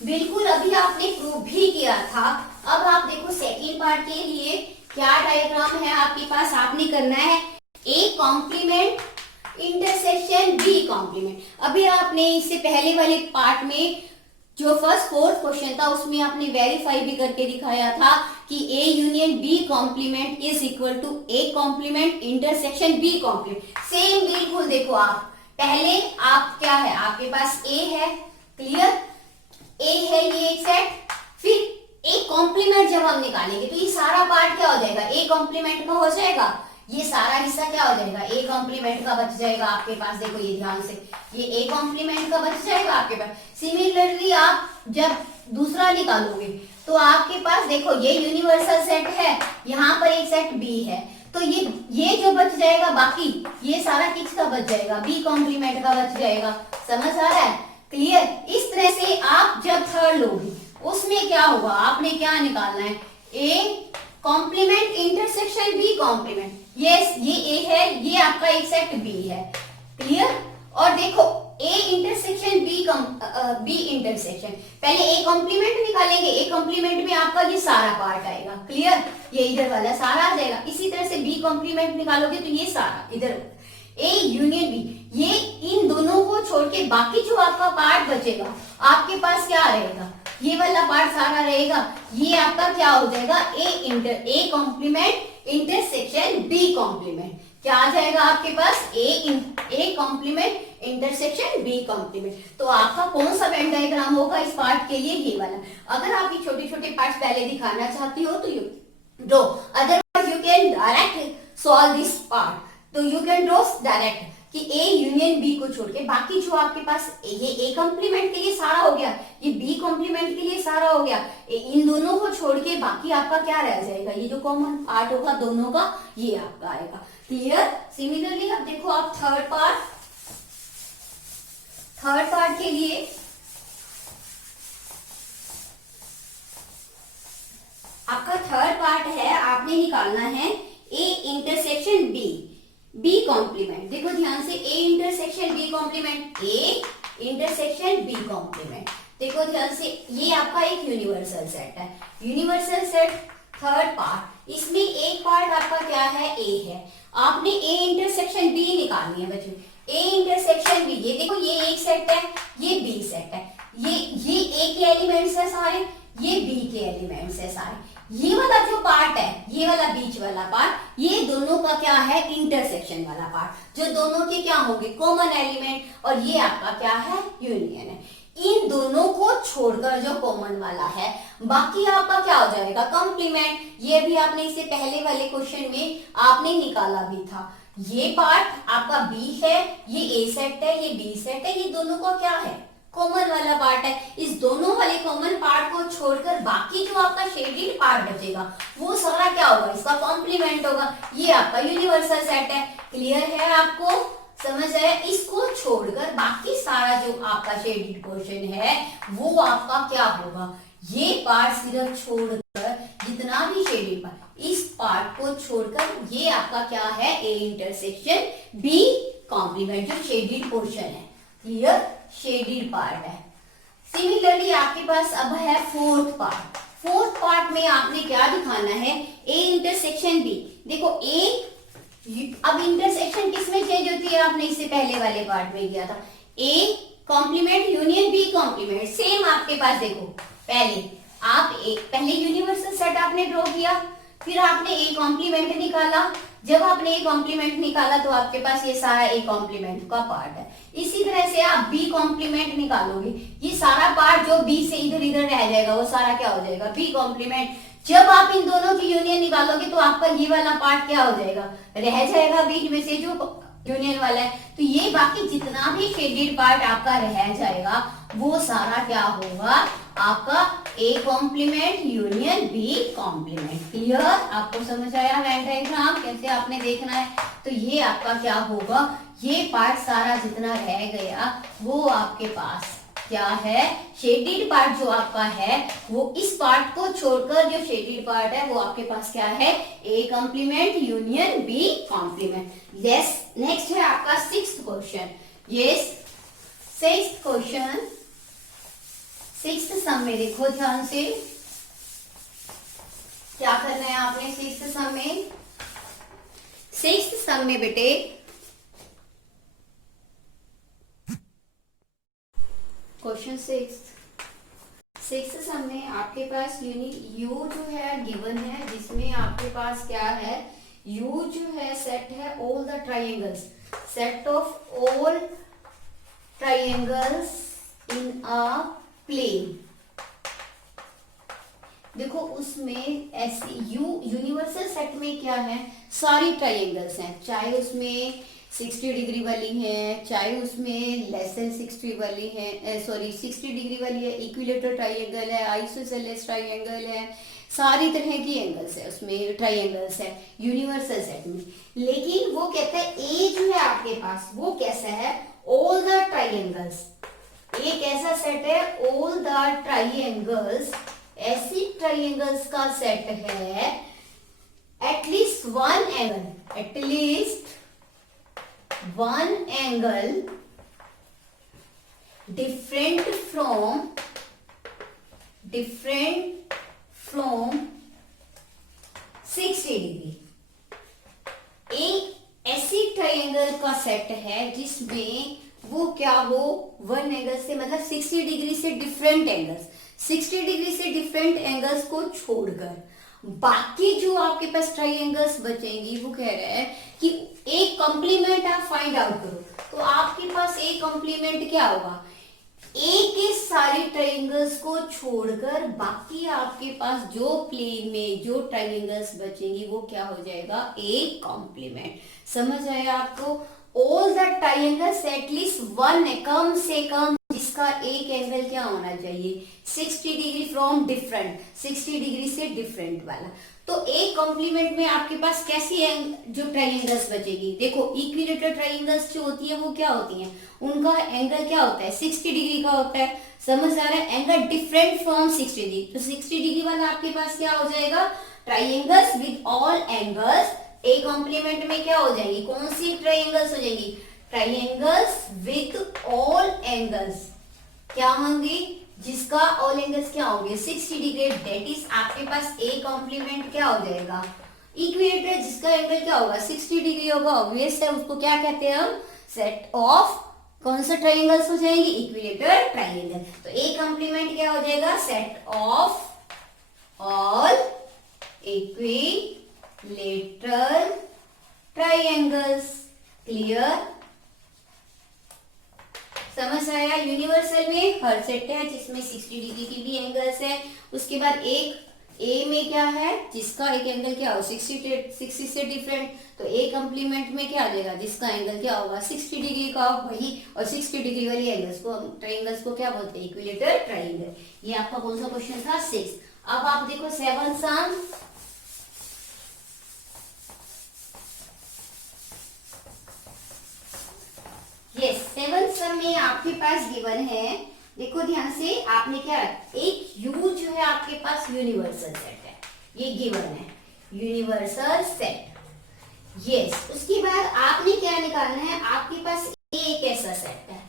बिल्कुल अभी आपने प्रूव भी किया था। अब आप देखो सेकेंड पार्ट के लिए क्या डायग्राम है आपके पास, आपने करना है A complement intersection B complement. अभी आपने इससे पहले वाले पार्ट में जो फर्स्ट फोर्थ क्वेश्चन था उसमें आपने वेरीफाई भी करके दिखाया था कि A union B complement is equal to A complement intersection B complement. Same बिल्कुल देखो, आप पहले आप क्या है, आपके पास ए है, क्लियर, ए है ये एक सेट, फिर ए कॉम्प्लीमेंट जब हम निकालेंगे तो ये सारा पार्ट क्या हो जाएगा, ए कॉम्प्लीमेंट का हो जाएगा। ये सारा हिस्सा क्या हो जाएगा, ए कॉम्प्लीमेंट का बच जाएगा आपके पास। देखो ये ध्यान से, ये ए कॉम्प्लीमेंट का बच जाएगा आपके पास। सिमिलरली आप जब दूसरा निकालोगे तो आपके पास देखो ये यूनिवर्सल सेट है, यहाँ पर एक सेट बी है, तो ये जो बच जाएगा बाकी ये सारा किसका बच जाएगा, बी कॉम्प्लीमेंट का बच जाएगा। समझ आ रहा है, क्लियर। इस तरह से आप जब थर्ड लोगे उसमें क्या होगा, आपने क्या निकालना है, A complement intersection B complement. Yes, ये ए है, ये आपका एक सेट बी है, क्लियर। और देखो ए इंटरसेक्शन बी इंटरसेक्शन, पहले ए कॉम्प्लीमेंट निकालेंगे, ए कॉम्प्लीमेंट में आपका ये सारा पार्ट आएगा, क्लियर, ये इधर वाला सारा आ जाएगा। इसी तरह से बी कॉम्प्लीमेंट निकालोगे तो ये सारा इधर, ए यूनियन बी, ये इन दोनों को छोड़ के बाकी जो आपका पार्ट बचेगा आपके पास क्या रहेगा, ये वाला पार्ट सारा रहेगा। ये आपका क्या हो जाएगा, A complement intersection B complement. क्या आ जाएगा आपके पास, A complement intersection B complement. तो आपका कौन सा वेन डायग्राम होगा इस पार्ट के लिए, ये वाला। अगर आप ये छोटे छोटे पार्ट्स पहले दिखाना चाहती हो तो you draw, otherwise you can direct solve this part. तो यू कैन ड्रॉ डायरेक्ट कि ए यूनियन बी को छोड़ के बाकी जो आपके पास ये ए कॉम्प्लीमेंट के लिए सारा हो गया, ये बी कॉम्प्लीमेंट के लिए सारा हो गया, इन दोनों को छोड़ के बाकी आपका क्या रह जाएगा, ये जो कॉमन पार्ट होगा दोनों का ये आपका आएगा। क्लियर। सिमिलरली अब देखो आप थर्ड पार्ट के लिए आपका थर्ड पार्ट है, आपने निकालना है ए इंटरसेक्शन बी कॉम्प्लीमेंट। देखो ध्यान से, A intersection B complement, A intersection B complement. देखो ध्यान से, ये आपका एक यूनिवर्सल सेट है, यूनिवर्सल सेट थर्ड पार्ट। इसमें एक पार्ट आपका क्या है, ए है। आपने ए इंटरसेक्शन बी निकालनी है बच्चों। ए इंटरसेक्शन बी, ये देखो ये एक सेट है, ये बी सेट है, ये ए के एलिमेंट्स है सारे, ये बी के एलिमेंट्स है सारे। ये वाला जो पार्ट है, ये वाला बीच वाला पार्ट, ये दोनों का क्या है, इंटरसेक्शन वाला पार्ट, जो दोनों के क्या होंगे, कॉमन एलिमेंट, और ये आपका क्या है, यूनियन है। इन दोनों को छोड़कर जो कॉमन वाला है बाकी आपका क्या हो जाएगा, कॉम्प्लीमेंट। ये भी आपने इसे पहले वाले क्वेश्चन में आपने निकाला भी था। ये पार्ट आपका बी है, ये ए सेट है, ये बी सेट है, ये दोनों का क्या है, कॉमन वाला पार्ट है। इस दोनों वाले कॉमन पार्ट को छोड़कर बाकी जो आपका शेडेड पार्ट बचेगा वो सारा क्या होगा, इसका कॉम्प्लीमेंट होगा। ये आपका यूनिवर्सल सेट है। क्लियर है, आपको समझ आया। इसको छोड़कर बाकी सारा जो आपका शेडेड पोर्शन है वो आपका क्या होगा, ये पार्ट सिर्फ छोड़कर जितना भी शेडेड पार्ट, इस पार्ट को छोड़कर ये आपका क्या है, ए इंटरसेक्शन बी कॉम्प्लीमेंट, जो शेडेड पोर्शन है। क्लियर, शेडेड पार्ट है। सिमिलरली आपके पास अब है फोर्थ पार्ट। फोर्थ पार्ट में आपने क्या दिखाना है, ए इंटरसेक्शन बी। देखो ए, अब इंटरसेक्शन किसमें चेंज होती है, आपने इससे पहले वाले पार्ट में किया था, A complement union B complement. Same आपके पास देखो, पहले यूनिवर्सल सेट आपने ड्रॉ किया, फिर आपने ए कॉम्प्लीमेंट निकाला। जब आपने ए कॉम्प्लीमेंट निकाला तो आपके पास ये सारा ए कॉम्प्लीमेंट का पार्ट है। इसी तरह से आप बी कॉम्प्लीमेंट निकालोगे, ये सारा पार्ट जो बी से इधर इधर रह जाएगा वो सारा क्या हो जाएगा, बी कॉम्प्लीमेंट। जब आप इन दोनों की यूनियन निकालोगे तो आपका ये वाला पार्ट क्या हो जाएगा, रह जाएगा बीच में से जो यूनियन वाला है। तो ये बाकी जितना भी शेडेड पार्ट आपका रह जाएगा वो सारा क्या होगा, आपका A complement union B complement. Clear, आपको समझ आया वेन डायग्राम कैसे आपने देखना है। तो ये आपका क्या होगा, ये पार्ट सारा जितना रह गया वो आपके पास क्या है, शेडेड पार्ट जो आपका है वो इस पार्ट को छोड़कर जो शेडेड पार्ट है वो आपके पास क्या है, A complement union B complement. Yes, next है आपका sixth question. Yes, sixth question, sixth sum में देखो ध्यान से क्या करना है आपने। सिक्स्थ सम में, सिक्स्थ सम में बेटे क्वेश्चन सिक्स सम में आपके पास यू जो है गिवन है, जिसमें आपके पास क्या है, यू जो है सेट है all the triangles, set of all triangles in a plane. देखो उसमें ऐसे यूनिवर्सल सेट में क्या है, सारी ट्राइंगल्स हैं, चाहे उसमें 60 डिग्री वाली है, चाहे उसमें लेस देन 60 वाली है, 60 डिग्री वाली है, इक्विलेटरल ट्राइंगल है, आइसोसेलेस ट्राइंगल है, सारी तरह की एंगल्स है उसमें, ट्राइंगल्स है यूनिवर्सल सेट में। लेकिन वो कहता है ए जो है आपके पास वो कैसा है, ऑल द ट्राइंगल्स। ए कैसा सेट है, ऑल द ट्राइंगल्स, ऐसी ट्राइंगल्स का सेट है, at least one angle, at least one angle different from 60 degree. एक ऐसी ट्राइंगल का सेट है जिसमें वो क्या हो, वन एंगल से मतलब 60 डिग्री से डिफरेंट एंगल्स, 60 डिग्री से डिफरेंट एंगल्स को छोड़कर बाकी जो आपके पास ट्राइंगल्स बचेंगी वो कह रहा है कि ए कॉम्प्लीमेंट आप फाइंड आउट करो, तो आपके पास ए कॉम्प्लीमेंट क्या होगा, ए के सारे ट्रायंगल्स को छोड़कर बाकी आपके पास जो प्लेन में जो ट्रायंगल्स बचेंगे वो क्या हो जाएगा, ए कॉम्प्लीमेंट। समझ आया आपको? All the triangles at least one है, कम से कम जिसका एक एंगल क्या होना चाहिए, 60 डिग्री फ्रॉम डिफरेंट, 60 डिग्री से डिफरेंट वाला। तो एक कॉम्प्लीमेंट में आपके पास कैसी जो ट्रायंगल्स बचेगी, देखो इक्विलेटरल ट्रायंगल्स जो होती है वो क्या होती हैं, उनका एंगल क्या होता है, 60 डिग्री का होता है। समझ आ रहा है? एंगल डिफरेंट फ्रॉम 60 डिग्री, तो 60 डिग्री वाला आपके पास क्या हो जाएगा, triangles with all angles. A complement में क्या हो जाएगी, कौन सी ट्रायंगल्स हो जाएगी, ट्रायंगल्स विद ऑल एंगल्स क्या होंगी, जिसका ऑल एंगल्स क्या होंगे 60 डिग्री, दैट इज आपके पास ए कॉम्प्लीमेंट क्या हो जाएगा, इक्विलेटरल जिसका एंगल क्या होगा 60 डिग्री होगा, ऑब्वियस है, उसको क्या कहते हैं हम, सेट ऑफ कौन सा ट्रायंगल्स हो जाएंगे, इक्विलेटरल ट्रायंगल। तो ए कॉम्प्लीमेंट क्या हो जाएगा, set of all equilateral triangles. Clear? समझ आया? यूनिवर्सल में हर सेट है जिसमें 60 डिग्री की भी एंगल्स है, उसके बाद एक ए में क्या है जिसका एक एंगल क्या हो 60 से डिफरेंट, तो ए कॉम्प्लीमेंट में क्या आ जाएगा, जिसका एंगल क्या होगा 60 डिग्री का वही, और 60 डिग्री वाली एंगल्स को ट्रायंगल्स को क्या बोलते हैं, इक्विलेटरल ट्रायंगल। ये आपका कौन सा क्वेश्चन था, 6। अब आप देखो 7 सम। यस, 7 सम में आपके पास गिवन है, देखो ध्यान से, आपने क्या, एक यू जो है आपके पास यूनिवर्सल सेट है, ये गिवन है यूनिवर्सल सेट। यस, उसके बाद आपने क्या निकालना है, आपके पास ए एक ऐसा सेट है,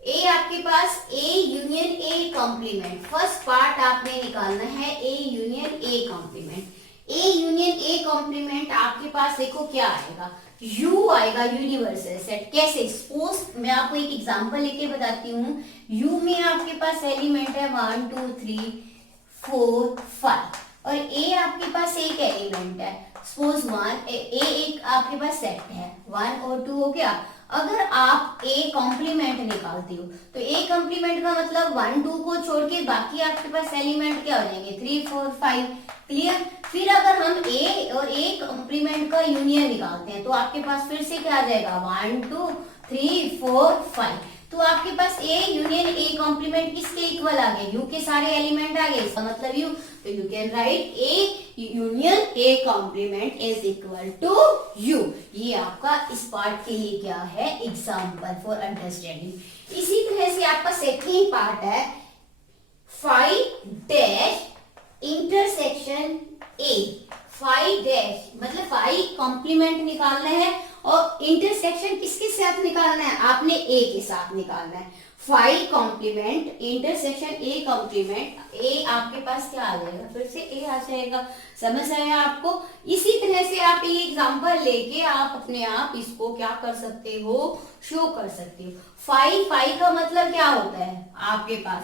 ए आपके पास A union A complement, first part आपने निकालना है A union A complement. A union A complement आपके पास देखो क्या आएगा, U आएगा यूनिवर्सल सेट। कैसे, सपोज मैं आपको एक एग्जांपल लेके बताती हूँ, U में आपके पास एलिमेंट है 1 2 3 4 5 और A आपके पास एक एलिमेंट है, सपोज 1 A एक आपके पास सेट है, 1 और 2 हो गया। अगर आप A कॉम्प्लीमेंट निकालते हो तो A कॉम्प्लीमेंट का मतलब 1 2 को छोड़ के बाकी आपके पास एलिमेंट क्या हो जाएंगे 3 4 5। क्लियर? फिर अगर हम A और A कॉम्प्लीमेंट का यूनियन निकालते हैं तो आपके पास फिर से क्या आ जाएगा 1 2 3 4 5। तो आपके पास A यूनियन A कॉम्प्लीमेंट किसके इक्वल आ गए, U के सारे एलिमेंट आ गए, इसका मतलब U। तो you can write A union A complement is equal to U। ये आपका इस पार्ट के लिए क्या है, एग्जाम्पल फॉर अंडरस्टैंडिंग। इसी तरह से आपका सेकंड पार्ट है 5 डैश इंटरसेक्शन A। 5 डैश मतलब 5 कॉम्प्लीमेंट निकालना है और इंटरसेक्शन किसके साथ निकालना है, आपने A के साथ निकालना है। 5 complement intersection A complement, A आपके पास क्या आ जाएगा, फिर से A आ जाएगा। समझ आया आपको? इसी तरह से आप ये एग्जांपल लेके आप अपने आप इसको क्या कर सकते हो, शो कर सकते हो। 5 का मतलब क्या होता है आपके पास,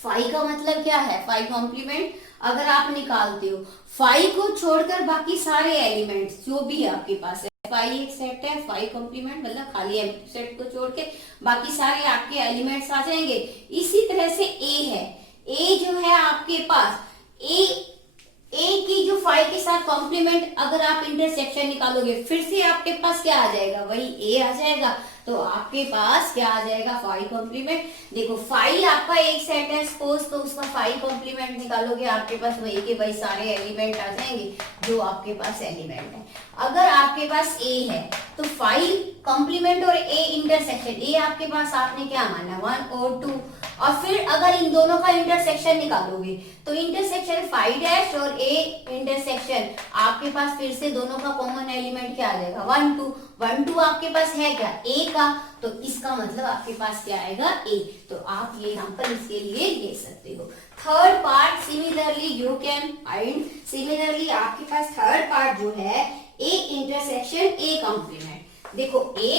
5 का मतलब क्या है, 5 कॉम्प्लीमेंट अगर आप निकालते हो 5 को छोड़कर बाकी सारे एलिमेंट्स जो भी आपके पास है, 5 एक सेट है, 5 कॉम्प्लीमेंट मतलब खाली सेट को छोड़ के बाकी सारे आपके एलिमेंट्स आ जाएंगे। इसी तरह से A है, A जो है आपके पास A की जो 5 के साथ कॉम्प्लीमेंट अगर आप इंटरसेक्शन निकालोगे फिर से आपके पास क्या आ जाएगा, वही A आ जाएगा। तो आपके पास क्या आ जाएगा 5 कॉम्प्लीमेंट। देखो 5 आपका एक सेट है सपोज, तो उसका 5 कॉम्प्लीमेंट निकालोगे आपके पास वही के वही सारे एलिमेंट आ जाएंगे जो आपके पास एलिमेंट है। अगर आपके पास A है तो 5 कॉम्प्लीमेंट और A इंटरसेक्शन, A आपके पास आपने क्या माना 1 और 2, और फिर अगर इन दोनों का इंटरसेक्शन निकालोगे तो इंटरसेक्शन 5 डैश और A इंटरसेक्शन आपके पास फिर से दोनों का कॉमन एलिमेंट क्या आ जाएगा 1 2। 1 2 आपके पास है क्या A का, तो इसका मतलब आपके पास क्या आएगा A। तो आप ये एग्जांपल इसके लिए ले सकते हो। Third part similarly you can find, similarly आपके पास थर्ड पार्ट जो है A इंटरसेक्शन A कॉम्प्लीमेंट। देखो A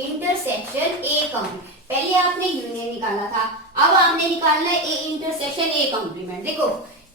इंटरसेक्शन A कॉम्प्लीमेंट, पहले आपने यूनियन निकाला था, अब आपने निकालना है A इंटरसेक्शन A कॉम्प्लीमेंट। देखो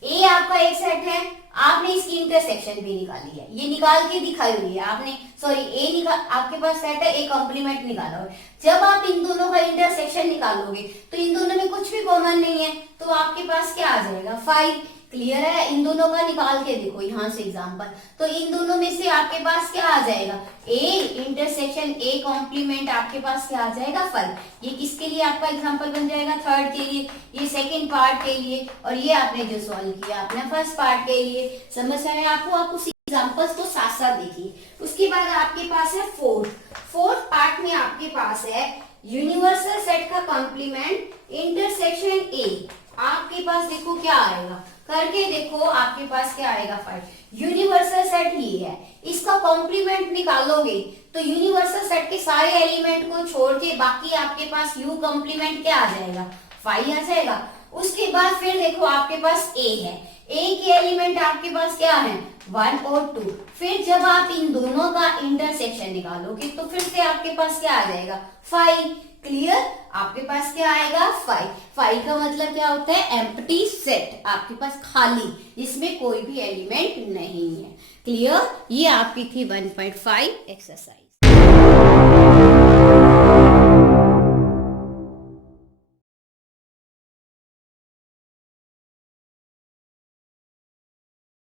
ए आपका एक सेट है, आपने इसकी इंटरसेक्शन भी निकाली है, ये निकाल के दिखाई हुई है आपने, सॉरी ए निकाल, आपके पास सेट है, ए कॉम्प्लीमेंट निकाला हुआ है। जब आप इन दोनों का इंटरसेक्शन निकालोगे तो इन दोनों में कुछ भी कॉमन नहीं है, तो आपके पास क्या आ जाएगा 5। क्लियर है? इन दोनों का निकाल के देखो यहां से एग्जांपल, तो इन दोनों में से आपके पास क्या आ जाएगा, ए इंटरसेक्शन ए कॉम्प्लीमेंट आपके पास क्या आ जाएगा 5। ये किसके लिए आपका एग्जांपल बन जाएगा, थर्ड के लिए, ये सेकंड पार्ट के लिए, और ये आपने जो सॉल्व किया अपना फर्स्ट पार्ट के लिए। समझ आया आपको? आप उस एग्जांपल्स को साथ साथ देखिए। उसके बाद आपके पास है फोर्थ पार्ट में आपके पास है यूनिवर्सल सेट का कॉम्प्लीमेंट इंटरसेक्शन ए। आपके पास देखो क्या आएगा, करके देखो आपके पास क्या आएगा 5। यूनिवर्सल सेट ये है, इसका कॉम्प्लीमेंट निकालोगे तो यूनिवर्सल सेट के सारे एलिमेंट को छोड़ के बाकी आपके पास यू कॉम्प्लीमेंट क्या आ जाएगा 5 आ जाएगा। उसके बाद फिर देखो आपके पास ए है, ए के एलिमेंट आपके पास क्या है 1 और 2। फिर जब आप इन दोनों का इंटरसेक्शन निकालोगे तो फिर से आपके पास क्या आ जाएगा 5। क्लियर? आपके पास क्या आएगा 5 का मतलब क्या होता है, एम्प्टी सेट, आपके पास खाली, जिसमें कोई भी एलिमेंट नहीं है। क्लियर? ये आपकी थी 1.5 एक्सरसाइज।